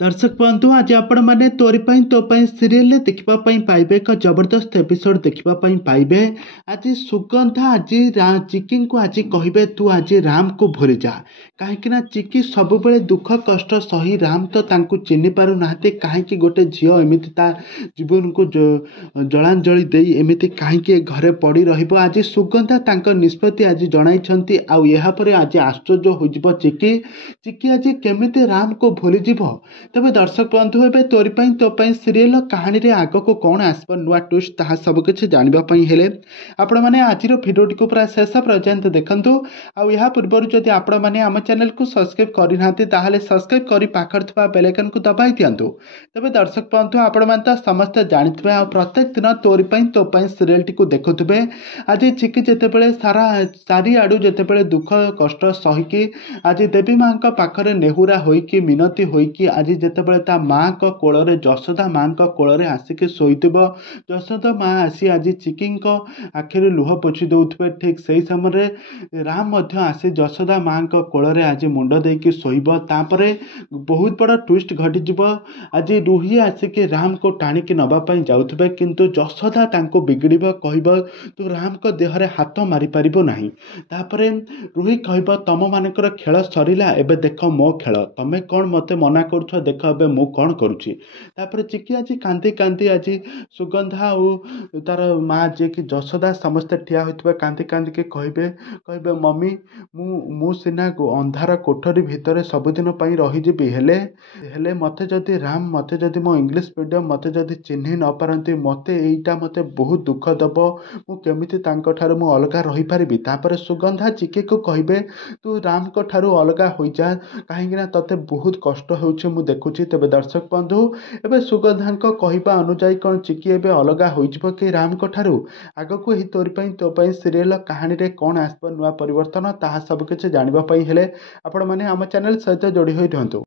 दर्शक बंधु आज आपण मैंने तोरी तो सीरियल देखा पाइबे एक जबरदस्त एपिसोड देखा पाइबे। आज सुगंधा आज चिकी को आज कहे तू आज राम को भूली जा कहीं चिकी सब दुख कष्ट सही राम तो चिन्ह पार ना कहीं गोटे झील एमती जीवन को जलांजलि दे एमती कहीं घरे पड़ी रज सुगंधा निष्पत्ति आज जन आपर आज आश्चर्य हो चिकी चिकी आज केमी राम को भूली जीव। तबे दर्शक बंधु ए तोरी तो सीरियल कहानी रे आग को कौन आसब नुआ ट्विस्ट ताहा सबकिछि जानापी हेले आपण मैंने आज भिडियोटी को पूरा शेष पर्यंत देखंतु। आ पूर्व जदि आपण मैंने आम चैनल को सब्सक्राइब करना सब्सक्राइब कर पाखर थिबा बेल आइकन को दबाई दियंतु। तबे दर्शक बंधु आपण मैंने तो समस्ते जानिथिबे आ प्रत्येक दिन तोरी तो सीरियल टी को देखुथिबे। आज चिकी जेतेबेले सारा चारिआडू जेतेबेले दुख कष्ट सहीकि आज देवी माँ पाखरे नेहुरा होइकि मिनती होइकि आज जेतेबेले ता माँ को कोଳରେ ଯଶୋଦା माँ को कोଳରେ आसिक शोइथिब ଯଶୋଦା माँ आसी आज चिकी आखिर लुह पोछि दउथिबे। ठीक सही समय राम आसी ଯଶୋଦା माँ को कोଳରେ आज मुंड देकी शोइब। तापरे बहुत बड़ा ट्विस्ट घटिजिब। आज रुही आसिक राम को टाणिकी नबा पई जाउथिबे किंतु ଯଶୋଦା तांको बिगड़िब कहब तू राम को देहरे हाथ मारी पारिबो नाही। तापरे रुही कहब तम मानकर खेल सरिला एबे देख मो खेल तमे कौन मते मना करुछ देख ए मु कौन करुछि। तापर चिकी आज कांदी कांदी आज सुगंधा और तार माँ जे कि ଯଶୋଦା समस्ते ठिया होइतबे कांदी कांदी के कहबे कहबे मम्मी मु सिना अंधार कोठरी भितर सबुदिन पई रहिजिबि हेले हेले मते जदि राम मते जदि मो इंग्लिश मीडियम मते जदि चिन्हि न पारंती मते एइटा मते बहुत दुख दब मु केमिति तांको ठारू मु अलगा रहि पारिबि। तापर सुगंधा चिकी को कहबे तू राम को ठारू अलगा होई जा कहीं तते बहुत कष्ट होउछे मु देखुछि। तबे दर्शक बंधु एबे सुगंधा कहवा अनुजाई कौन चिकी एबे अलगा होइजिबो कि राम को ठारू आगको एही तोरी तो सीरियल कहानी रे कौन आसब नुआ परिवर्तन ताहा सब किछि जानिबा पई हेले आपण माने हम चैनल सहित जोड़ी होई रहंतु।